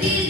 these